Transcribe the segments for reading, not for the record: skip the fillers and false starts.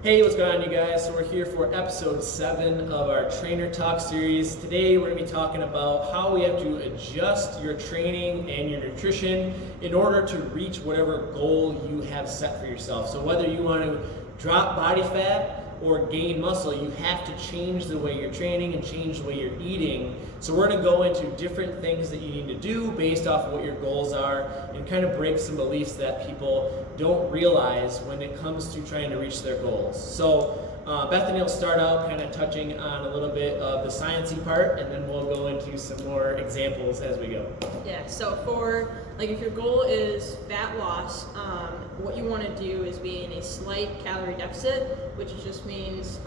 Hey, what's going on, you guys? So we're here for episode 7 of our Trainer Talk series. Today we're going to be talking about how we have to adjust your training and your nutrition in order to reach whatever goal you have set for yourself. So whether you want to drop body fat or gain muscle, you have to change the way you're training and change the way you're eating. So we're going to go into different things that you need to do based off of what your goals are and kind of break some beliefs that people don't realize when it comes to trying to reach their goals. So Bethany will start out kind of touching on a little bit of the sciencey part, and then we'll go into some more examples as we go. Yeah, so for, if your goal is fat loss, what you want to do is be in a slight calorie deficit, which just means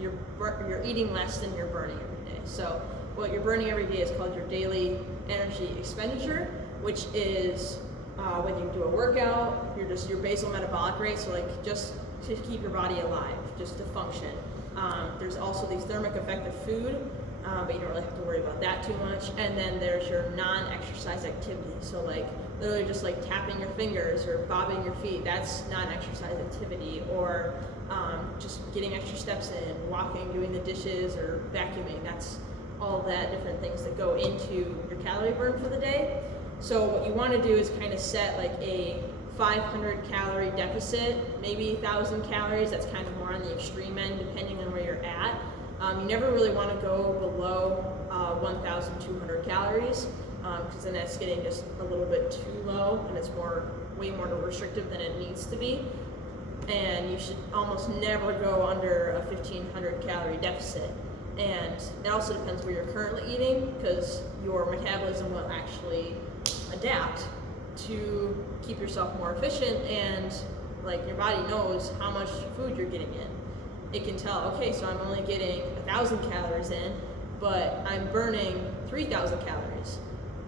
you're eating less than you're burning every day. So what you're burning every day is called your daily energy expenditure, which is when you do a workout, your basal metabolic rate, so just to keep your body alive, just to function. There's also the thermic effect of food, but you don't really have to worry about that too much. And then there's your non-exercise activity, so literally just tapping your fingers or bobbing your feet, that's non-exercise activity, or just getting extra steps in, walking, doing the dishes, or vacuuming. That's all that different things that go into your calorie burn for the day. So what you want to do is kind of set a 500 calorie deficit, maybe 1,000 calories. That's kind of more on the extreme end depending on where you're at. You never really want to go below 1,200 calories because then that's getting just a little bit too low and it's way more restrictive than it needs to be. And you should almost never go under a 1,500 calorie deficit. And it also depends where you're currently eating, because your metabolism will actually adapt to keep yourself more efficient, and your body knows how much food you're getting in. It can tell, okay, so I'm only getting 1,000 calories in, but I'm burning 3,000 calories.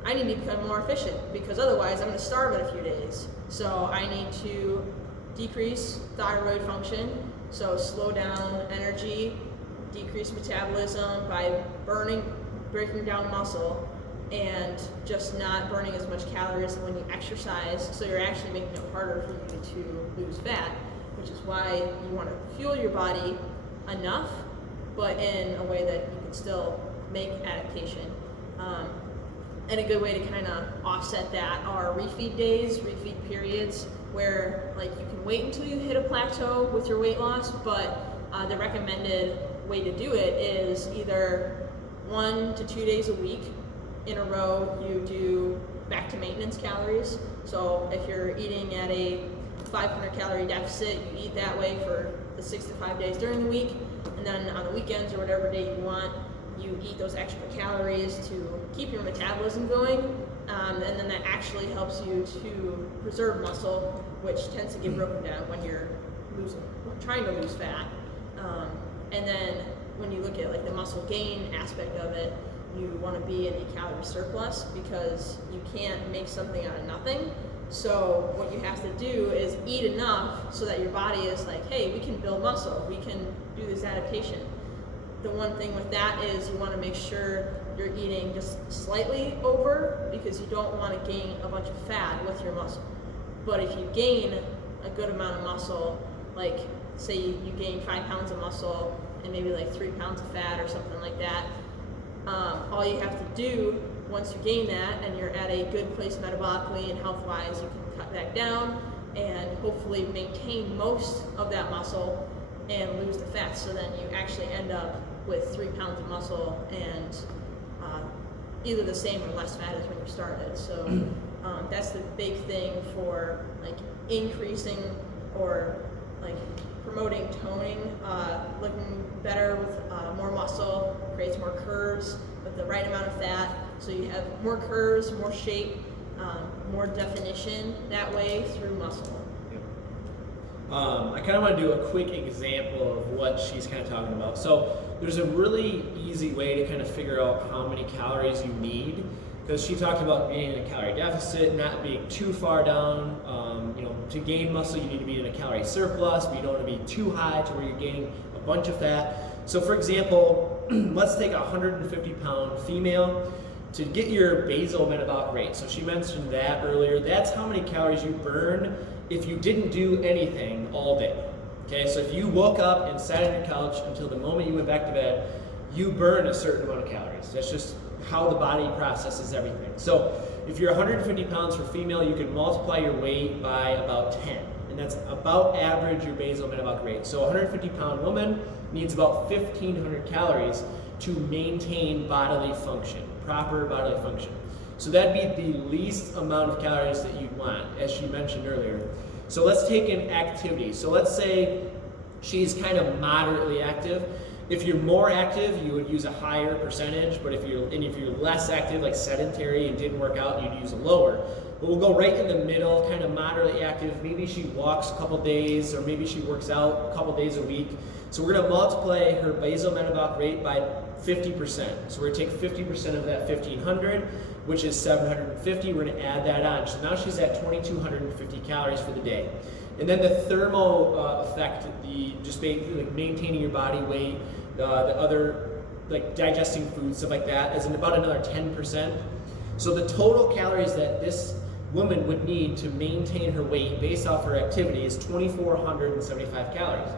I need to become more efficient because otherwise I'm going to starve in a few days. So I need to decrease thyroid function, so slow down energy, decrease metabolism by breaking down muscle, and just not burning as much calories when you exercise, so you're actually making it harder for you to lose fat, which is why you want to fuel your body enough, but in a way that you can still make adaptation. And a good way to kind of offset that are refeed days, refeed periods, where you can wait until you hit a plateau with your weight loss, but the recommended way to do it is either 1 to 2 days a week in a row you do back to maintenance calories. So if you're eating at a 500 calorie deficit, you eat that way for the 6 to 5 days during the week, and then on the weekends or whatever day you want, you eat those extra calories to keep your metabolism going, and then that actually helps you to preserve muscle, which tends to get broken down when you're trying to lose fat. And then when you look at the muscle gain aspect of it, you want to be in a calorie surplus because you can't make something out of nothing. So what you have to do is eat enough so that your body is hey, we can build muscle, we can do this adaptation. The one thing with that is you want to make sure you're eating just slightly over, because you don't want to gain a bunch of fat with your muscle. But if you gain a good amount of muscle, say you gain 5 pounds of muscle and maybe 3 pounds of fat or something like that, all you have to do once you gain that and you're at a good place metabolically and health-wise, you can cut back down and hopefully maintain most of that muscle and lose the fat, so then you actually end up with 3 pounds of muscle and either the same or less fat as when you started. So that's the big thing for increasing or promoting toning, looking better with more muscle, creates more curves with the right amount of fat, so you have more curves, more shape, more definition that way through muscle. I kind of want to do a quick example of what she's kind of talking about. So there's a really easy way to kind of figure out how many calories you need, because she talked about being in a calorie deficit, not being too far down. To gain muscle, you need to be in a calorie surplus, but you don't want to be too high to where you're gaining a bunch of fat. So for example, let's take a 150-pound female. To get your basal metabolic rate, so she mentioned that earlier, that's how many calories you burn if you didn't do anything all day. Okay, so if you woke up and sat on your couch until the moment you went back to bed, you burn a certain amount of calories. That's just how the body processes everything. So if you're 150 pounds for female, you can multiply your weight by about 10. And that's about average your basal metabolic rate. So a 150 pound woman needs about 1,500 calories to maintain bodily function, proper bodily function. So that'd be the least amount of calories that you'd want, as she mentioned earlier. So let's take an activity. So let's say she's kind of moderately active. If you're more active, you would use a higher percentage, but if you're less active, like sedentary and didn't work out, you'd use a lower. But we'll go right in the middle, kind of moderately active. Maybe she walks a couple days, or maybe she works out a couple days a week. So we're gonna multiply her basal metabolic rate by 50%. So we're gonna take 50% of that 1,500, which is 750. We're gonna add that on. So now she's at 2,250 calories for the day. And then the thermo effect, just basically like maintaining your body weight, the other like digesting food, stuff like that, is about another 10%. So the total calories that this woman would need to maintain her weight based off her activity is 2,475 calories.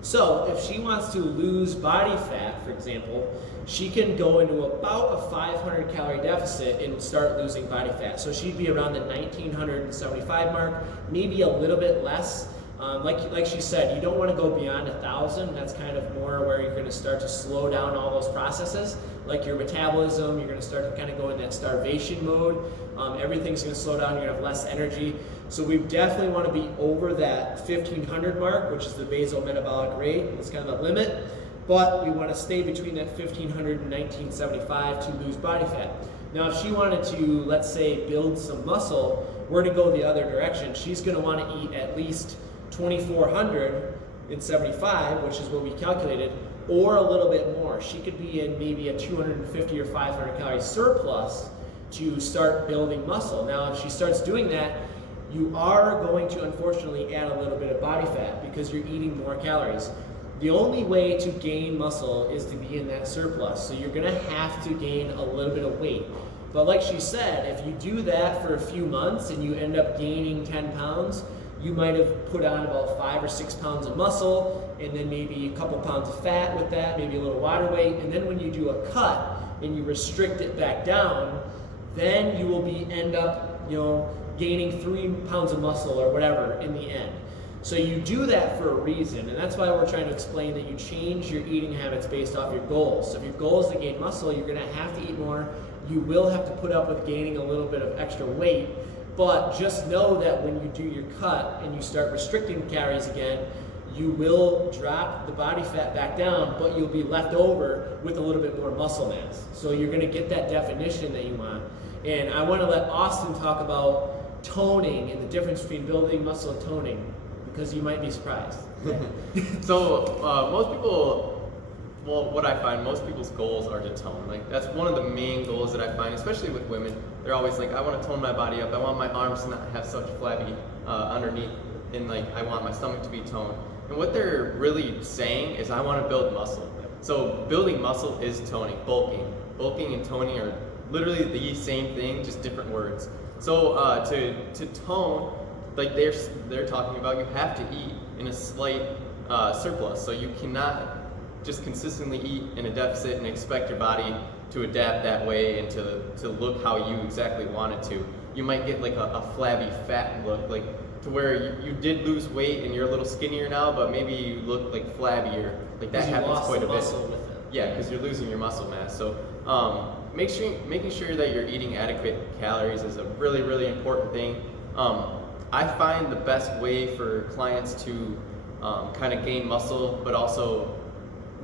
So if she wants to lose body fat, for example, she can go into about a 500 calorie deficit and start losing body fat. So she'd be around the 1,975 mark, maybe a little bit less. Like she said, you don't want to go beyond 1,000. That's kind of more where you're going to start to slow down all those processes, like your metabolism. You're going to start to kind of go in that starvation mode. Everything's going to slow down. You're going to have less energy. So we definitely want to be over that 1,500 mark, which is the basal metabolic rate. That's kind of the limit. But we want to stay between that 1,500 and 1,975 to lose body fat. Now, if she wanted to, let's say, build some muscle, we're going to go the other direction. She's going to want to eat at least 2,475, which is what we calculated, or a little bit more. She could be in maybe a 250 or 500 calorie surplus to start building muscle. Now, if she starts doing that, you are going to unfortunately add a little bit of body fat because you're eating more calories. The only way to gain muscle is to be in that surplus. So you're gonna have to gain a little bit of weight. But like she said, if you do that for a few months and you end up gaining 10 pounds, you might have put on about 5 or 6 pounds of muscle, and then maybe a couple pounds of fat with that, maybe a little water weight. And then when you do a cut and you restrict it back down, then you will end up, gaining 3 pounds of muscle or whatever in the end. So you do that for a reason, and that's why we're trying to explain that you change your eating habits based off your goals. So if your goal is to gain muscle, you're gonna have to eat more. You will have to put up with gaining a little bit of extra weight, but just know that when you do your cut and you start restricting calories again, you will drop the body fat back down, but you'll be left over with a little bit more muscle mass. So you're gonna get that definition that you want. And I wanna let Austin talk about toning and the difference between building muscle and toning, because you might be surprised. So most people, what I find, most people's goals are to tone. Like that's one of the main goals that I find, especially with women. They're always like, I want to tone my body up. I want my arms to not have such flabby underneath, and like I want my stomach to be toned. And what they're really saying is, I want to build muscle. So building muscle is toning, bulking. Bulking and toning are literally the same thing, just different words. So to tone, like they're talking about, you have to eat in a slight surplus. So you cannot just consistently eat in a deficit and expect your body to adapt that way and to look how you exactly want it to. You might get like a flabby fat look, like to where you did lose weight and you're a little skinnier now, but maybe you look like flabbier. Like that happens quite a bit. Yeah, because you're losing your muscle mass. So making sure that you're eating adequate calories is a really, really important thing. I find the best way for clients to kind of gain muscle but also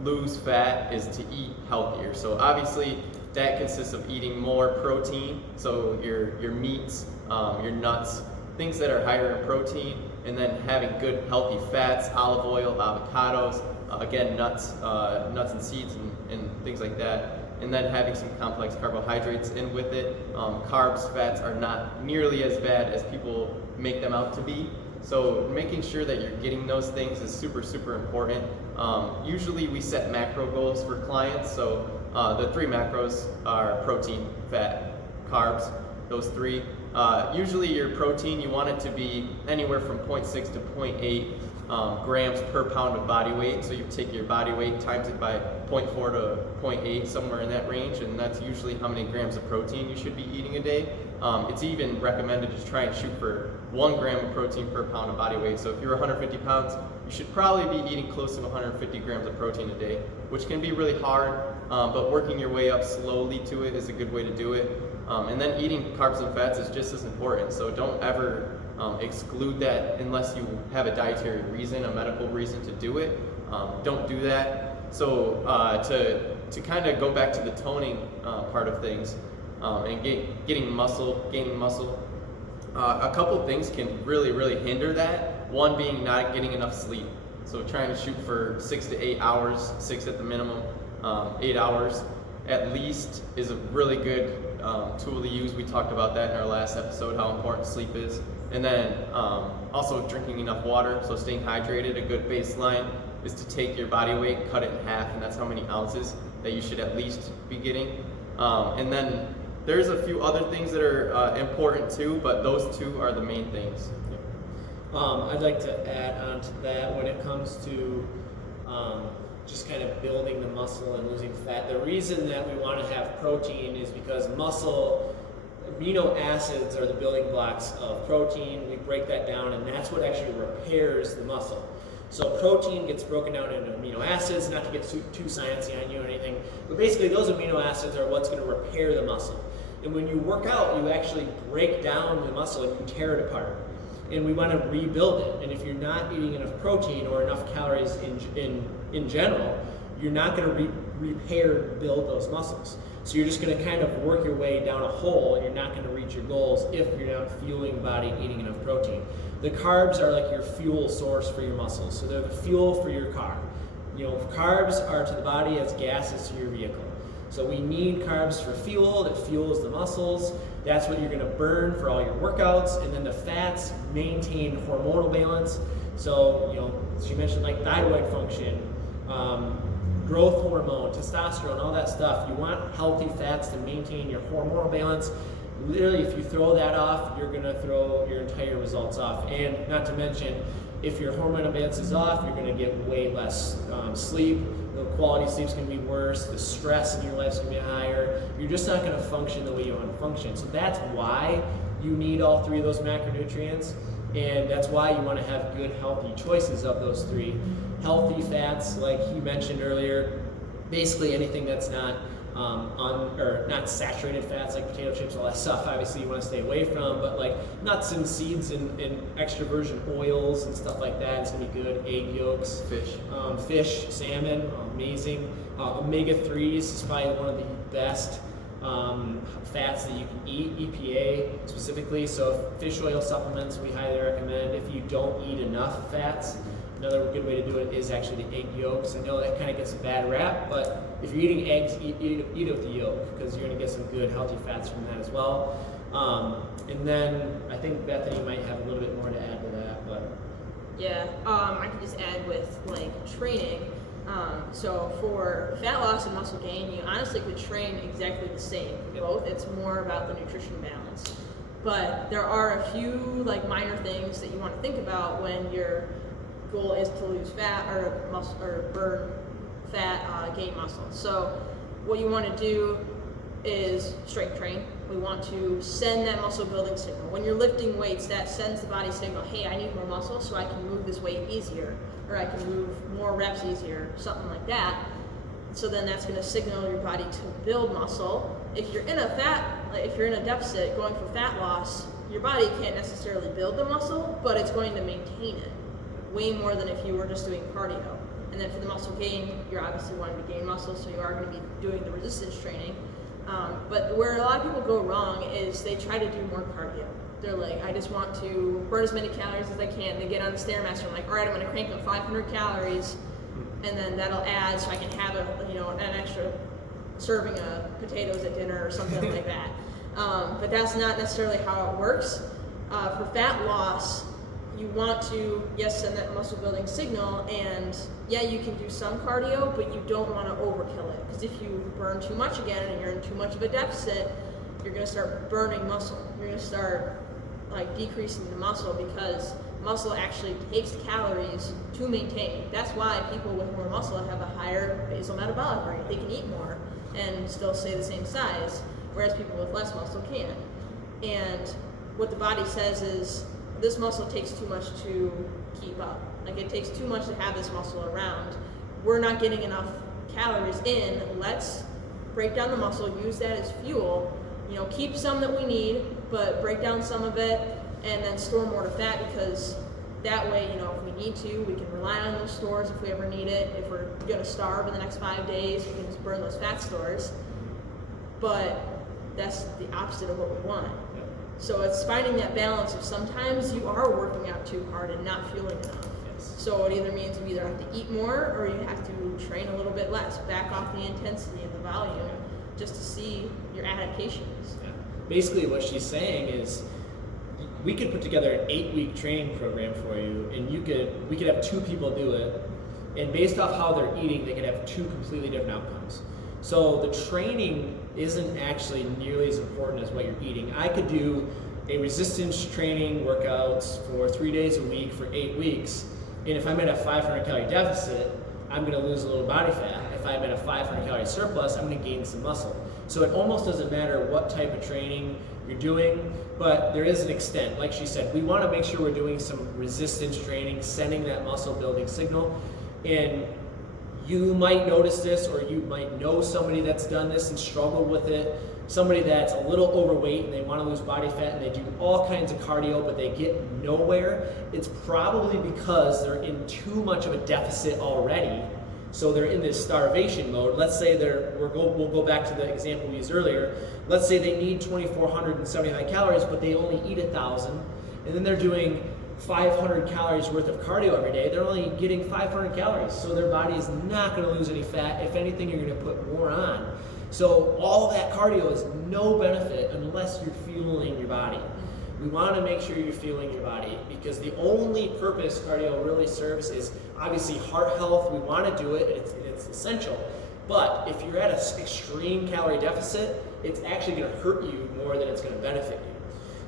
lose fat is to eat healthier. So obviously that consists of eating more protein, so your meats, your nuts, things that are higher in protein, and then having good healthy fats, olive oil, avocados, again nuts and seeds and things like that. And then having some complex carbohydrates in with it. Carbs, fats are not nearly as bad as people make them out to be. So making sure that you're getting those things is super, super important. Usually we set macro goals for clients. So the 3 macros are protein, fat, carbs, those 3. Usually your protein, you want it to be anywhere from 0.6 to 0.8 grams per pound of body weight. So you take your body weight, times it by 0.4 to 0.8, somewhere in that range, and that's usually how many grams of protein you should be eating a day. It's even recommended to try and shoot for 1 gram of protein per pound of body weight. So if you're 150 pounds, you should probably be eating close to 150 grams of protein a day, which can be really hard, but working your way up slowly to it is a good way to do it. And then eating carbs and fats is just as important. So don't ever exclude that unless you have a dietary reason, a medical reason to do it. Don't do that. So to kind of go back to the toning part of things and gaining muscle, a couple things can really hinder that. One being not getting enough sleep. So trying to shoot for 6 to 8 hours, 6 at the minimum, 8 hours at least is a really good tool to use. We talked about that in our last episode, how important sleep is. And then also drinking enough water, so staying hydrated. A good baseline is to take your body weight, cut it in half, and that's how many ounces that you should at least be getting. And then there's a few other things that are important too, but those two are the main things. I'd like to add on to that when it comes to just kind of building the muscle and losing fat. The reason that we want to have protein is because amino acids are the building blocks of protein. We break that down, and that's what actually repairs the muscle. So protein gets broken down into amino acids, not to get too sciencey on you or anything, but basically those amino acids are what's going to repair the muscle. And when you work out, you actually break down the muscle and you tear it apart. And we want to rebuild it. And if you're not eating enough protein or enough calories in general, you're not going to build those muscles. So you're just going to kind of work your way down a hole, and you're not going to reach your goals if you're not fueling the body and eating enough protein. The carbs are like your fuel source for your muscles. So they're the fuel for your car. Carbs are to the body as gas is to your vehicle. So we need carbs for fuel that fuels the muscles. That's what you're going to burn for all your workouts. And then the fats maintain hormonal balance. So, she mentioned like thyroid function, growth hormone, testosterone, all that stuff. You want healthy fats to maintain your hormonal balance. Literally, if you throw that off, you're going to throw your entire results off. And not to mention, if your hormonal balance is off, you're going to get way less sleep. The quality of sleep is going to be worse. The stress in your life is going to be higher. You're just not going to function the way you want to function. So that's why you need all three of those macronutrients. And that's why you want to have good, healthy choices of those three. Healthy fats, like he mentioned earlier, basically anything that's not not saturated fats like potato chips, all that stuff. Obviously, you want to stay away from, but like nuts and seeds and extra virgin oils and stuff like that is gonna be good. Egg yolks, fish, salmon, amazing. Omega-3s is probably one of the best fats that you can eat, EPA specifically. So fish oil supplements we highly recommend. If you don't eat enough fats, another good way to do it is actually the egg yolks. I know that kind of gets a bad rap, but if you're eating eggs, eat it with the yolk, because you're going to get some good healthy fats from that as well. And then I think Bethany might have a little bit more to add to that, but yeah, I could just add with like training. So for fat loss and muscle gain, you honestly could train exactly the same for both. It's more about the nutrition balance. But there are a few like minor things that you want to think about when your goal is to lose fat or muscle or burn fat, gain muscle. So what you want to do is strength train. We want to send that muscle building signal. When you're lifting weights, that sends the body signal, hey, I need more muscle so I can move this weight easier, or I can move more reps easier, something like that. So then that's going to signal your body to build muscle. If you're in a deficit going for fat loss, your body can't necessarily build the muscle, but it's going to maintain it way more than if you were just doing cardio. And then for the muscle gain, you're obviously wanting to gain muscle, so you are going to be doing the resistance training. But where a lot of people go wrong is they try to do more cardio. They're like, I just want to burn as many calories as I can. They get on the Stairmaster, I'm like, all right, I'm going to crank up 500 calories, and then that'll add so I can have an extra serving of potatoes at dinner or something like that. But that's not necessarily how it works. For fat loss, you want to, yes, send that muscle building signal, and yeah, you can do some cardio, but you don't want to overkill it, because if you burn too much again and you're in too much of a deficit, you're going to start burning muscle. You're going to start like decreasing the muscle, because muscle actually takes calories to maintain. That's why people with more muscle have a higher basal metabolic rate. They can eat more and still stay the same size, whereas people with less muscle can't. And what the body says is, this muscle takes too much to keep up. Like, it takes too much to have this muscle around. We're not getting enough calories in. Let's break down the muscle, use that as fuel, keep some that we need, but break down some of it and then store more to fat, because that way, if we need to, we can rely on those stores if we ever need it. If we're gonna starve in the next 5 days, we can just burn those fat stores. But that's the opposite of what we want. Yep. So it's finding that balance of sometimes you are working out too hard and not fueling enough. Yes. So it either means you either have to eat more or you have to train a little bit less, back off the intensity and the volume, just to see your adaptations. Yeah. Basically what she's saying is, we could put together an 8-week training program for you, and we could have 2 people do it, and based off how they're eating, they could have 2 completely different outcomes. So the training isn't actually nearly as important as what you're eating. I could do a resistance training workouts for 3 days a week for 8 weeks, and if I'm at a 500 calorie deficit, I'm going to lose a little body fat. If I'm at a 500 calorie surplus, I'm going to gain some muscle. So it almost doesn't matter what type of training you're doing, but there is an extent. Like she said, we want to make sure we're doing some resistance training, sending that muscle building signal. And you might notice this, or you might know somebody that's done this and struggled with it. Somebody that's a little overweight and they want to lose body fat and they do all kinds of cardio, but they get nowhere. It's probably because they're in too much of a deficit already. So they're in this starvation mode. Let's say we'll go back to the example we used earlier. Let's say they need 2,475 calories, but they only eat 1,000, and then they're doing 500 calories worth of cardio every day. They're only getting 500 calories, so their body is not going to lose any fat. If anything, you're going to put more on. So all of that cardio is no benefit unless you're fueling your body. We want to make sure you're fueling your body, because the only purpose cardio really serves is obviously heart health. We want to do it, it's essential. But if you're at an extreme calorie deficit, it's actually going to hurt you more than it's going to benefit you.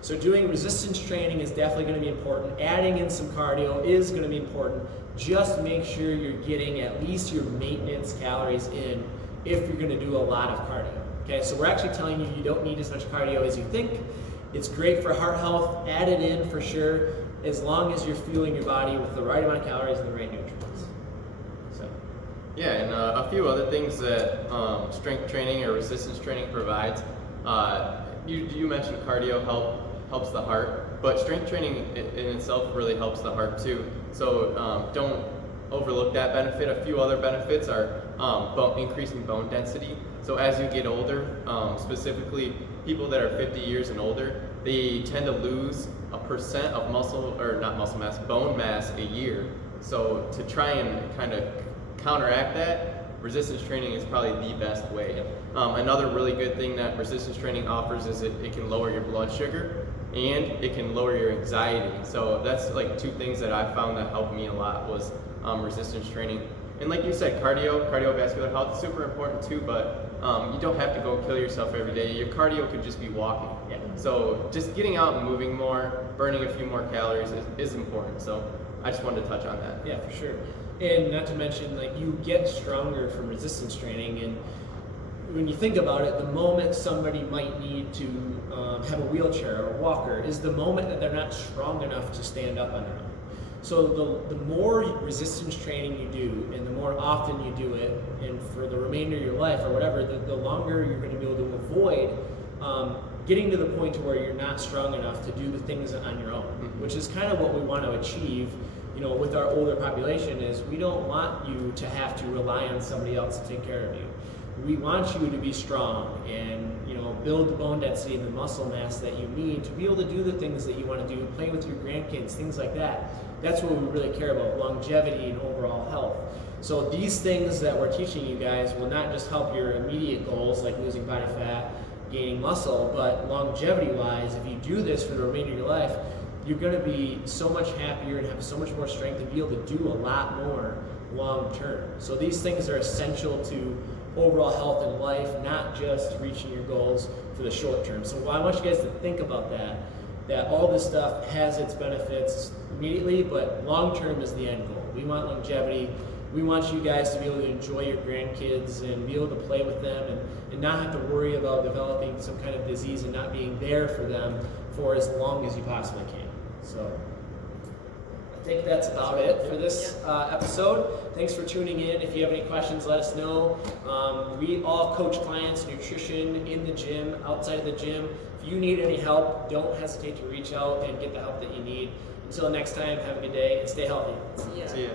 So doing resistance training is definitely going to be important. Adding in some cardio is going to be important. Just make sure you're getting at least your maintenance calories in if you're going to do a lot of cardio. Okay, so we're actually telling you you don't need as much cardio as you think. It's great for heart health. Add it in for sure, as long as you're fueling your body with the right amount of calories and the right nutrients. So, yeah, and a few other things that strength training or resistance training provides. You mentioned cardio helps the heart, but strength training in itself really helps the heart too. So don't overlook that benefit. A few other benefits are increasing bone density. So as you get older, specifically people that are 50 years and older, they tend to lose 1% of bone mass a year. So to try and kind of counteract that, resistance training is probably the best way. Another really good thing that resistance training offers is it can lower your blood sugar and it can lower your anxiety. So that's like 2 things that I found that helped me a lot was resistance training. And like you said, cardiovascular health is super important too, but you don't have to go kill yourself every day. Your cardio could just be walking. yeah. So just getting out and moving more, burning a few more calories is important. So I just wanted to touch on that. Yeah, for sure. And not to mention, like, you get stronger from resistance training, and when you think about it, the moment somebody might need to have a wheelchair or a walker is the moment that they're not strong enough to stand up on their own. So the more resistance training you do, and the more often you do it, and for the remainder of your life or whatever, the longer you're going to be able to avoid getting to the point to where you're not strong enough to do the things on your own, which is kind of what we want to achieve. With our older population, is we don't want you to have to rely on somebody else to take care of you. We want you to be strong and build the bone density and the muscle mass that you need to be able to do the things that you want to do, play with your grandkids, things like that. That's what we really care about, longevity and overall health. So these things that we're teaching you guys will not just help your immediate goals like losing body fat, gaining muscle, but longevity-wise, if you do this for the remainder of your life, you're going to be so much happier and have so much more strength and be able to do a lot more long term. So these things are essential to overall health in life, not just reaching your goals for the short term. So I want you guys to think about that that all this stuff has its benefits immediately, but long term is the end goal. We want longevity. We want you guys to be able to enjoy your grandkids and be able to play with them and not have to worry about developing some kind of disease and not being there for them for as long as you possibly can. So I think that's about it for this episode. Thanks for tuning in. If you have any questions, let us know. We all coach clients, nutrition in the gym, outside of the gym. If you need any help, don't hesitate to reach out and get the help that you need. Until next time, have a good day and stay healthy. See ya. See ya.